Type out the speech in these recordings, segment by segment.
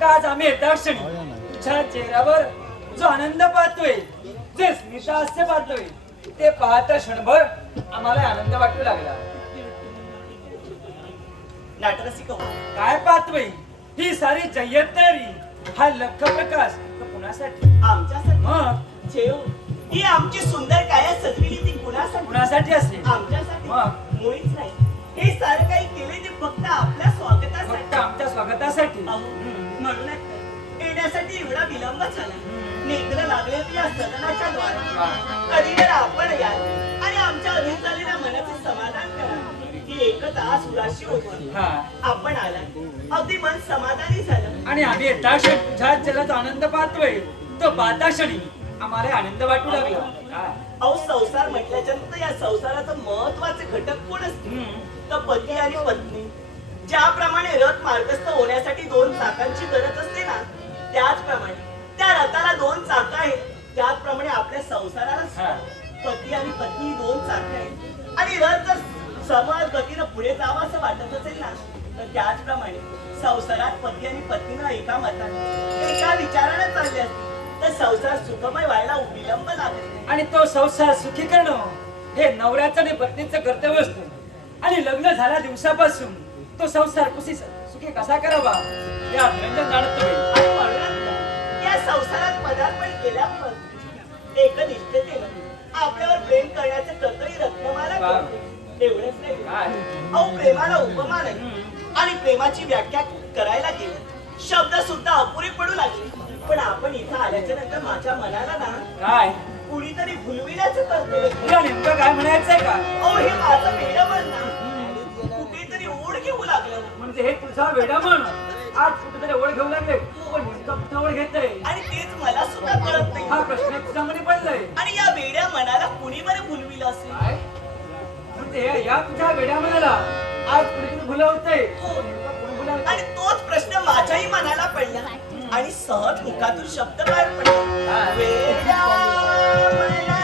का आज आम्ही येता क्षणी तुझ्या चेहऱ्यावर जो आनंद पाहतोय जे स्मिता हास्य पाहतोय ते पाहता क्षणभर आम्हाला आनंद वाटू लागला. हो. काय पाहतोय? ही सारी जय्यतरी हा लख प्रकाश तो कुणासाठी? आमच्यासाठी? मग? जेव. ही आमची सुंदर काय सजविली ती कुणासाठी? कुणासाठी असेल? आमच्यासाठी. मग? मुळीच नाही. हे सारं काही केले ते फक्त आपल्या फक्त स्वागतासाठी. आमच्या स्वागतासाठी येण्यासाठी एवढा विलंब झाला. नेत्र लागले होते या सदनाच्या द्वारा कधी तर आपण या आणि आमच्या अधीन झालेल्या मनाचे समाधान करा. एकता सुराशी होती आपण आला अगदी मन समाधानी झालं. आणि आम्ही येता क्षणी तुझ्या जगाचा आनंद पाहतोय. तो क्षणी आम्हाला आनंद वाटू लागला? अहो संसार म्हटल्याच्या नंतर या संसाराचं महत्त्वाचे घटक कोण असते. तर पती आणि पत्नी. ज्याप्रमाणे रथ मार्गस्थ होण्यासाठी दोन चाकांची गरज असते ना त्याचप्रमाणे. त्या रथाला दोन चाक आहेत त्याचप्रमाणे आपल्या संसाराला. पती आणि पत्नी दोन चाक आहेत. आणि रथ जर समान गतीनं पुढे जावं असं वाटत असेल ना तर त्याचप्रमाणे संसारात पती आणि पत्नीनं एका मताने एका विचाराने चालले असते. तर संसार सुखमय व्हायला विलंब लागेल आणि तो संसार सुखी करणं हे नवऱ्याचं आणि पत्नीचं कर्तव्य असतं. आणि लग्न झाल्या दिवसापासून तो संसार कुशी सुखी कसा करावा? या निरंजन जाणत होईल आणि म्हणूनच या संसारात पदार्पण केल्यावर एकनिष्ठतेनं आपल्यावर प्रेम करण्याचे कर्तव्य रत्नमाला. करते. एवढंच नाही. अहो प्रेमाला उपमान आहे आणि प्रेमाची व्याख्या करायला गेलं शब्द सुद्धा अपुरे पडू लागले. पण आपण इथं आल्याच्यानंतर माझ्या मनाला ना काय? कुणीतरी भुलविण्याचं कर्तव्य तुला नेमकं काय म्हणायचंय का? अहो हे माझं मन ना म्हणजे हे तुझा वेडा म्हण आज कुठेतरी ओळ घेऊ लागले. पण ओळ घेतय? आणि तेच मला सुद्धा कळत नाही. हा प्रश्न तुझ्या मध्ये पडलाय. आणि या वेड्या मनाला कुणी बरं भुलविलं असेल? काय? म्हणजे या तुझ्या वेड्या म्हणाला आज कुठेतरी भुलवतंय. भुलवतंय? आणि तोच प्रश्न माझ्याही मनाला पडला. आणि सहज मुखातून शब्द बाहेर पडला. हा. वेड्या मनाला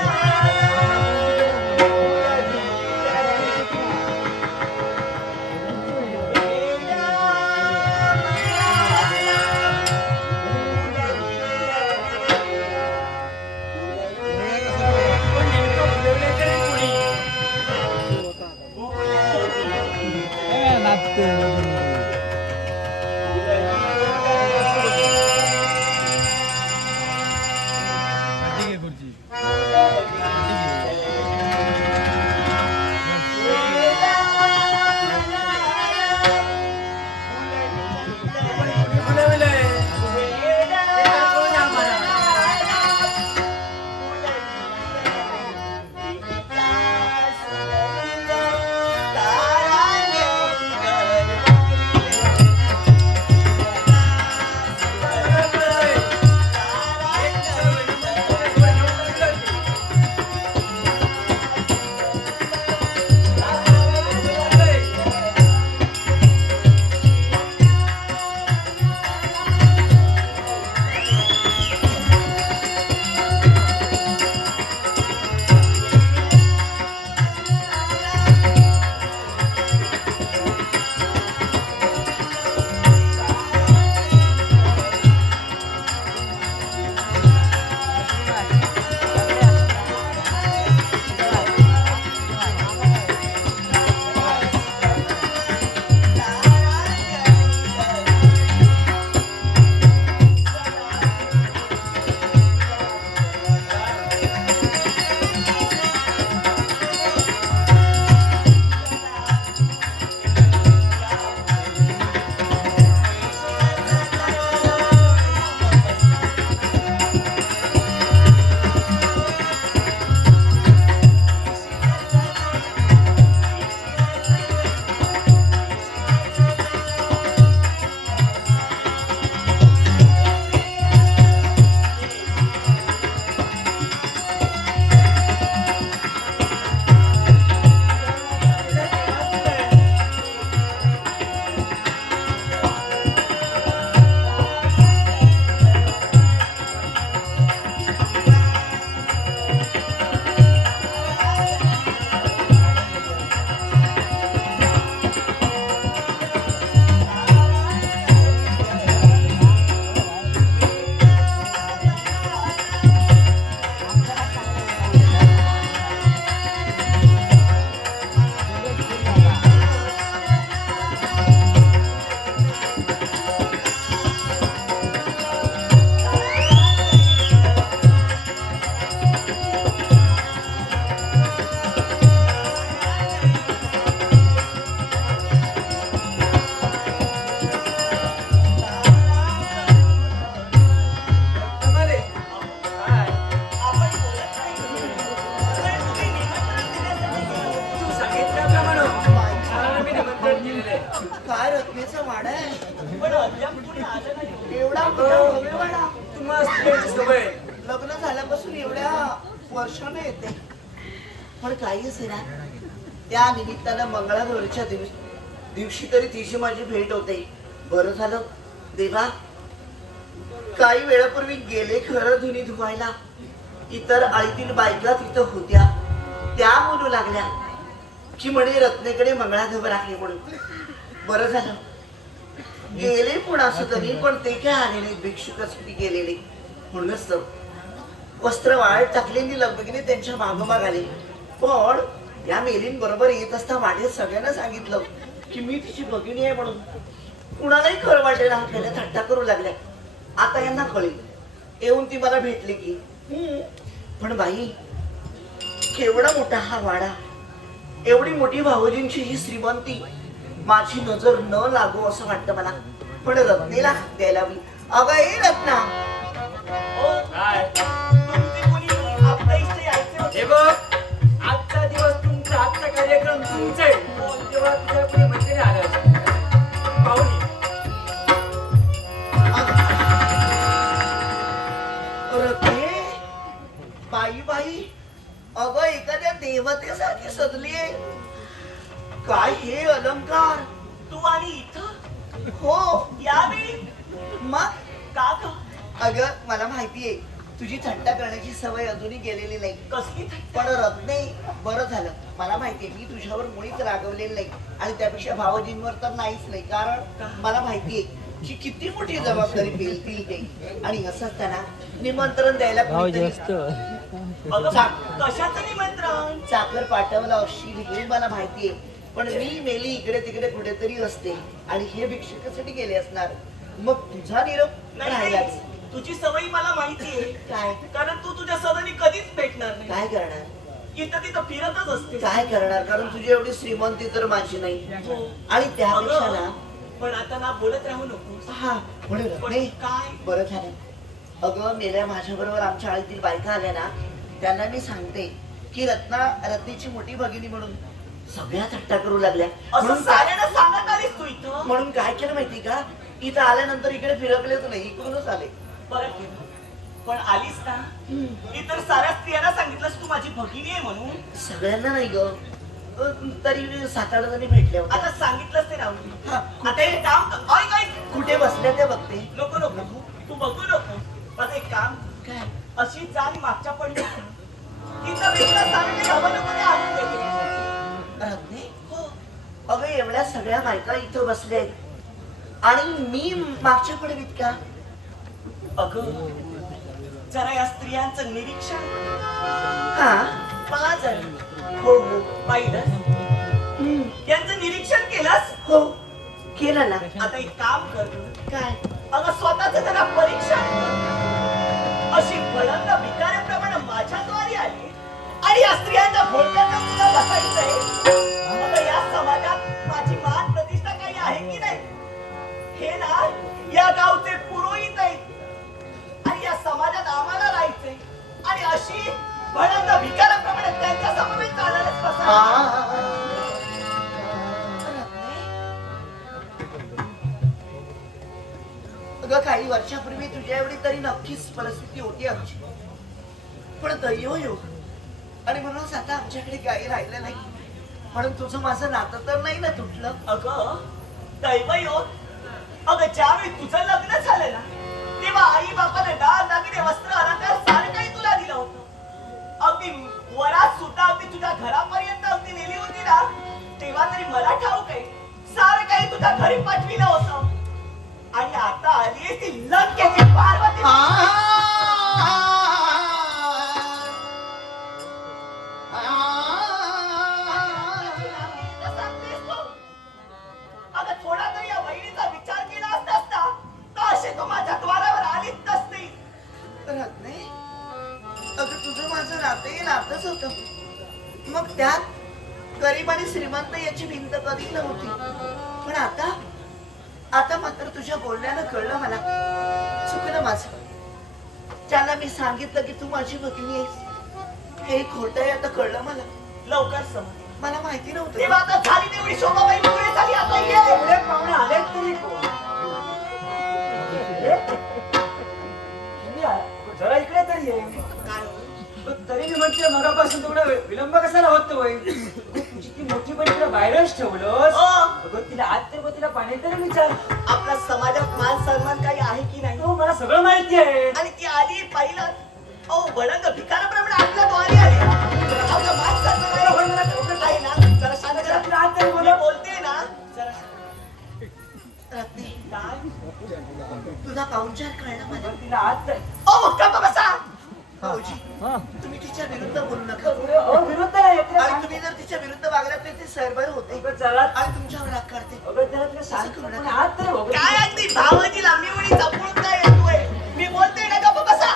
सवय लग्न झाल्यापासून एवढ्या वर्षाने येते. पण काही असे ना त्या निमित्तानं मंगळागौरीच्या दिवशी दिवशी तरी तिची माझी भेट होते. बरं झालं. देवा काही वेळापूर्वी गेले खरं धुनी धुवायला. इतर आईतील बायका तिथं होत्या. त्या बोलू लागल्या. की म्हणे रत्नेकडे मंगळाधबर आहे म्हणून. बरं झालं. गेले पण असं तरी पण ते काय आले नाही भिक्षुकासाठी गेलेले. म्हणूनच तर. वस्त्र वाळत टाकलेली लगबगीने त्यांच्या मागोमाग आले. पण या मेलीन बरोबर येत असता वाढे सगळ्यांना सांगितलं की मी तिची भगिनी आहे म्हणून. कुणालाही खरं वाटेल आपल्याला थट्टा करू लागल्या. आता यांना कळेल. येऊन ती मला भेटली की. "हम्म, पण बाई केवढा मोठा हा वाडा. एवढी मोठी भाऊजींची ही श्रीमंती. माझी नजर न लागू असं वाटतं मला. पण रत्नेला द्यायला मी अगं ए रत्ना. हे बघ आजचा दिवस तुमचा आजचा कार्यक्रम तुमचा आहे. तेव्हा तुझ्या कोणी मैत्रिणी आल्या पाहुणे. रत्ने बाई बाई. अगं एखाद्या देवतेसारखी सजली आहे काय हे अलंकार? तू आणि इथं? हो. यावेळी? मग? का ग? अगं मला माहितीये तुझी थट्टा करण्याची सवय अजूनही गेलेली नाही. कसली पण रत्ने बरं झालं. मला माहितीये मी तुझ्यावर मुळीच रागवलेलं नाही. आणि त्यापेक्षा भावजींवर तर नाहीच नाही. कारण मला माहितीये की किती मोठी जबाबदारी पेलतील ते आणि असं असताना निमंत्रण द्यायला कोणीतरी अगं, चा- कशाचं निमंत्रण? चाकर पाठवलं असशील हे मला माहितीये. पण मी मेली इकडे तिकडे कुठेतरी असते. आणि हे भिक्षुकासाठी गेले असणार. मग तुझा निरोप राहिलाच. तुझी सवय मला माहितीये काय? कारण तू तुझ्या सदानी कधीच भेटणार नाही. काय करणार? इथं तिथं फिरतच असते काय करणार? कारण तुझी एवढी श्रीमंती तर माझी नाही. आणि त्यापेक्षा ना अगं, पण आता ना बोलत राहू नको. हा म्हणून पण नाही. काय? बरं झालं. अगं मेल्या माझ्या बरोबर आमच्या आळीतील बायका आल्या ना त्यांना मी सांगते की रत्ना रत्नीची मोठी भगिनी म्हणून सगळ्या थट्टा करू लागल्या. असं म्हणून काय साऱ्यांना सांगत आलीस तू इथं? म्हणून काय केलं माहिती का? इथं आल्यानंतर इकडे फिरकलेच नाही इकडूनच आले. केलं. पण आलीस ना? इतर साऱ्या स्त्रियांना सांगितलंस तू माझी भगिनी आहे म्हणून. सगळ्यांना नाही ग. अं, तरी सात आठ जणी भेटल्या होत्या. आता सांगितलंच ते राहू हा, आता एक काम कर ऐक ऐक कुठे बसल्या त्या बघते? नको नको तू बघू नको. माझं एक काम काय? अशी जाण मागच्या पडली तिथं वेगळं सांगितलं हवं नको ते आणून देते रत्ने हो अगं एवढ्या सगळ्या बायका इथं बसल्या आहेत. आणि मी मागच्या पडवीत का? अगं जरा या स्त्रियांचं निरीक्षण हा. पहा जरा. हो हो पाहिलं यांचं निरीक्षण केलंस? हो. केलं ना. आता एक काम कर. काय? अगं स्वतःच जरा परीक्षा अशी फळंद भिकाऱ्याप्रमाणे या स्त्रियांच्या भोलक्यात तुला बसायचंय आता या समाजात माझी मान प्रतिष्ठा काही आहे की नाही? हे ना या गावचे पुरोहित आहेत. आणि या समाजात आम्हाला राहायचंय. आणि अशी भळंद भिकाराप्रमाणे त्यांच्या समवेत चालायलाच बसा अगं काही वर्षापूर्वी तुझ्या एवढी तरी नक्कीच परिस्थिती होती आमची. पण दैवयोग आणि म्हणूनच आता आमच्याकडे काही राहिलं नाही. म्हणून तुझं माझं नातं तर नाही ना तुटलं. अगं दैवयोग अगं ज्यावेळी तुझं लग्न झालं ना तेव्हा आई बापाने डाळ दागिने वस्त्र अलंकार सारं काही तुला दिलं होतं. अगदी वरात सुद्धा अगदी तुझ्या घरापर्यंत अगदी नेली होती ना तेव्हा तरी मला ठाऊक आहे सारं काही तुझ्या घरी पाठविलं होतं. आणि आता आली ती लंकेची पार्वती. होतं. मग त्यात गरीब आणि श्रीमंत याची भिंत कधी नव्हती. पण आता आता मात्र तुझ्या बोलण्यानं कळलं मला. चुकलं माझं. ज्याला मी सांगितलं की तू माझी भगिनी आहेस हे खोटं आहे आता कळलं मला. लवकर समज मला माहिती नव्हतं. तेव्हा आता झाली तेवढी शोभाबाई पुढे झाली आता ये एवढे पाहुणे आले तरी कोण? हे? तुम्ही आला? मी म्हणते मगापासून थोडा विलंब कशाला होतोय तुझी ती मोठी पण तिला बाहेरच ठेवलं हो. अगं तिला आत ते तिला पाणी तरी विचार. आपल्या समाजात मान सन्मान काही आहे की नाही? हो मला सगळं माहिती आहे. आणि ती आली पाहिलं. अहो बळंग भिकाराप्रमाणे आपल्या द्वारी आली. आपलं मान सन्मान मला ना. जरा शांत करा. तिला आत तरी मी बोलव. बोलते ना. जरा रत्ने काय? तुझा पाहुणचार कळला मला? तिला आत तरी- ओ गप्पा बसा. भाऊजी तुम्ही तिच्या विरुद्ध बोलू नका. अहो, विरुद्ध नाही तिला आणि तुम्ही जर तिच्या विरुद्ध वागलात तर ते सरभर होते. आणि तुमच्यावर राग करते. काय अगदी भावाची लांबी उडी जपून काय येतोय? मी बोलते ना गप्पा बसा.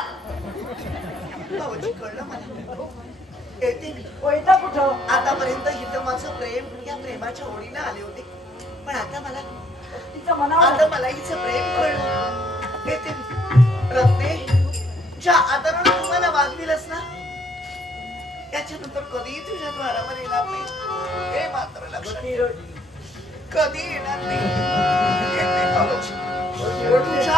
भाऊजी कळलं मला. येते मी. इथं कुठं? आतापर्यंत इथं माझं प्रेम या प्रेमाच्या ओढीनं आले होते. पण आता मला तिचं मनावर आता मला हिचं प्रेम याच्यानंतर कधीही तुझ्या द्वारावर येणार नाही हे मात्र लक्षात रोटी. कधी येणार नाही. तुझ्या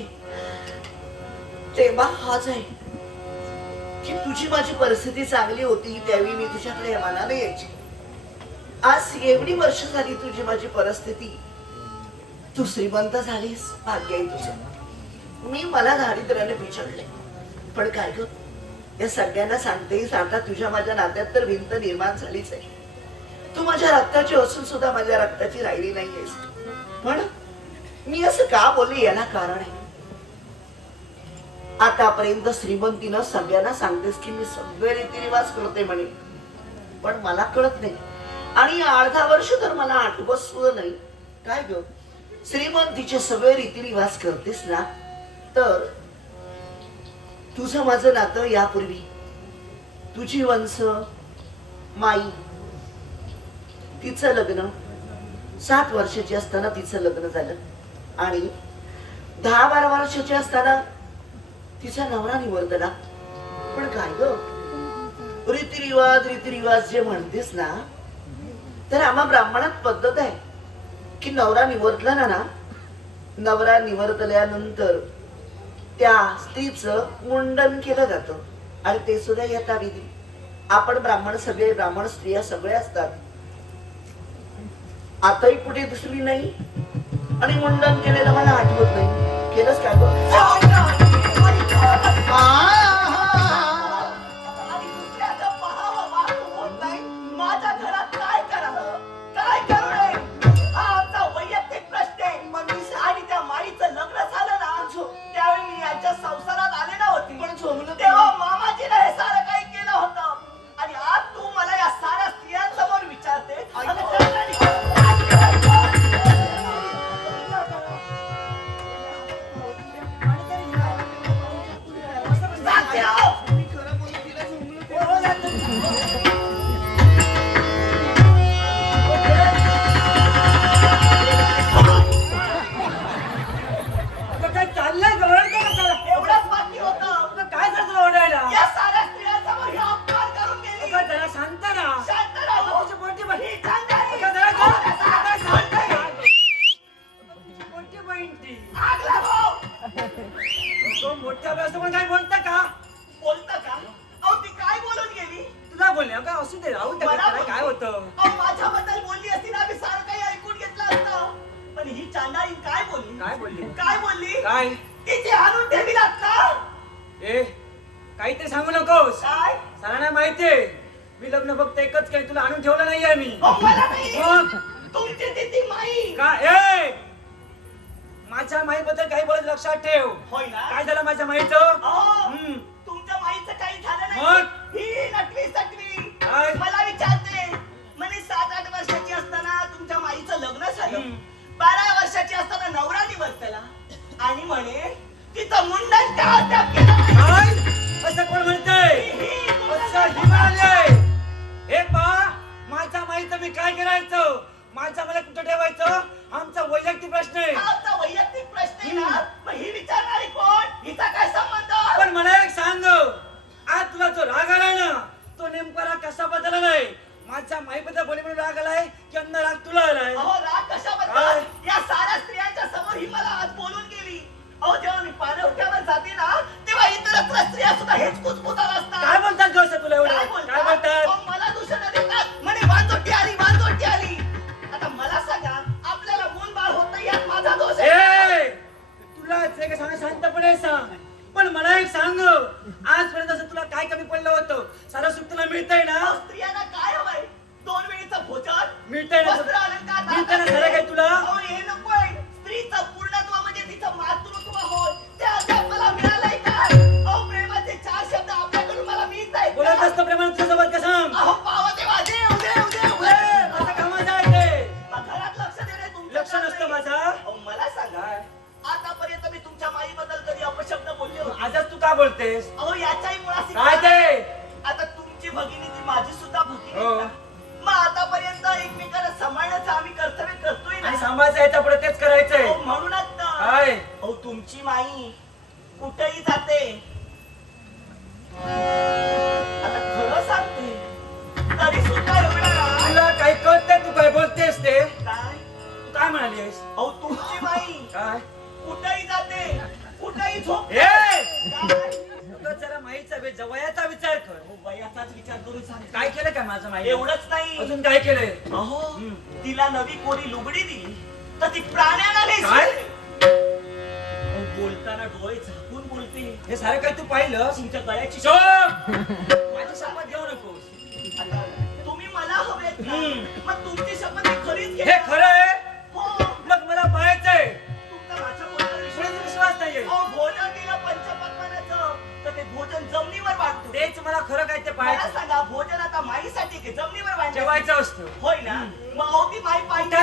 सांगते तेव्हा हाच आहे. की तुझी माझी परिस्थिती चांगली होती त्यावेळी मी तुझ्याकडे मनाला यायची. आज एवढी वर्ष झाली तुझी माझी परिस्थिती. तू श्रीमंत झालीस भाग्य आहे तुझं. मी मला दारिद्र्याने पिछडले. पण काय ग? या सगळ्यांना सांगते आता तुझ्या माझ्या नात्यात तर भिंत निर्माण झालीच आहे. तू माझ्या रक्ताची असून सुद्धा माझ्या रक्ताची राहिली नाहीयेस. पण मी असं का बोलले? याला कारण आहे. आतापर्यंत श्रीमंतीनं सगळ्यांना सांगतेस की मी सगळे रीतिरिवाज करते म्हणे. पण मला कळत नाही. आणि अर्धा वर्ष तर मला आठवत सुद्धा नाही. काय ग? श्रीमंतीचे सगळे रीतिरिवाज करतेस ना? तर तुझं माझं नातं यापूर्वी. तुझी वंश माई तिचं लग्न. सात वर्षाची असताना तिचं लग्न झालं. आणि दहा बारा वर्षाची असताना तिचा नवरा निवडला. पण काय ग? रीतिरिवाज रीतिरिवाज जे म्हणतेस ना तर आम्हा ब्राह्मणात पद्धत आहे. की नवरा निवडला ना ना नवरा निवडल्यानंतर त्या स्त्रीचं मुंडन केलं जातं. आणि ते सुद्धा येता विधी. आपण ब्राह्मण सगळे ब्राह्मण स्त्रिया सगळे असतात. आताही कुठे दिसली नाही. आणि मुंडन केलेलं मला आठवत नाही. केलंच काय गं? असू दे राहू दे मला त्याला. काय होतं? अहो माझ्याबद्दल बोलली असती ना मी सारं काही ऐकून घेतलं असतं. पण ही चांदाळी काय बोलली? काय बोलली? काय बोलली? काय? तिथे आणून ठेवीलात ना ए काहीतरी सांगू नकोस. काय? सरांना माहितीये मी लग्न फक्त एकच काही तुला आणून ठेवलं नाहीये मी. अहो, मला नाही. मग? तुमची तिथे माई. का? ए! माझ्या माईबद्दल काही बोलत लक्षात ठेव. होय ना? काय झालं माझ्या माईचं? अहो, हम्म. तुमच्या माईचं काही झालं? नाही. I. बोलतेस अहो याच्याही मुळाशी काय ते? आता तुमची भगिनी ती माझी सुद्धा भगिनी हो. आहे ना. मग आतापर्यंत एकमेकाला सांभाळण्याचं आम्ही कर्तव्य करतोय आणि ना सांभाळायचं याच्यापुढे तेच करायचंय. अहो, म्हणूनच तर काय? अहो तुमची माई कुठेही जाते. वे- जवयाचा विचार कर. वयाचाच विचार करून सांग. काय केलं काय माझं माई एवढंच नाही. अजून काय केलंय? अहो हम्म. तिला नवी कोरी लुगडी दिली तर ती प्राण्याला काय? अहो, बोलताना डोळे झाकून बोलते. हे सारं काय तू पाहिलं तुमच्या गळ्याची शोभ माझी शपथ घेऊ नकोस. आता तुम्ही मला हवेत ना. हम्म. मग तुमची शपथ मी खरीच हे घेईन. खरं आहे? तेच मला खरं काय ते मला पाहायचं. सांगा भोजन आता माईसाठी की जमिनीवर बांधायचं? जेवायचं असतं. होय ना? मग अहो ती माई पाहिजे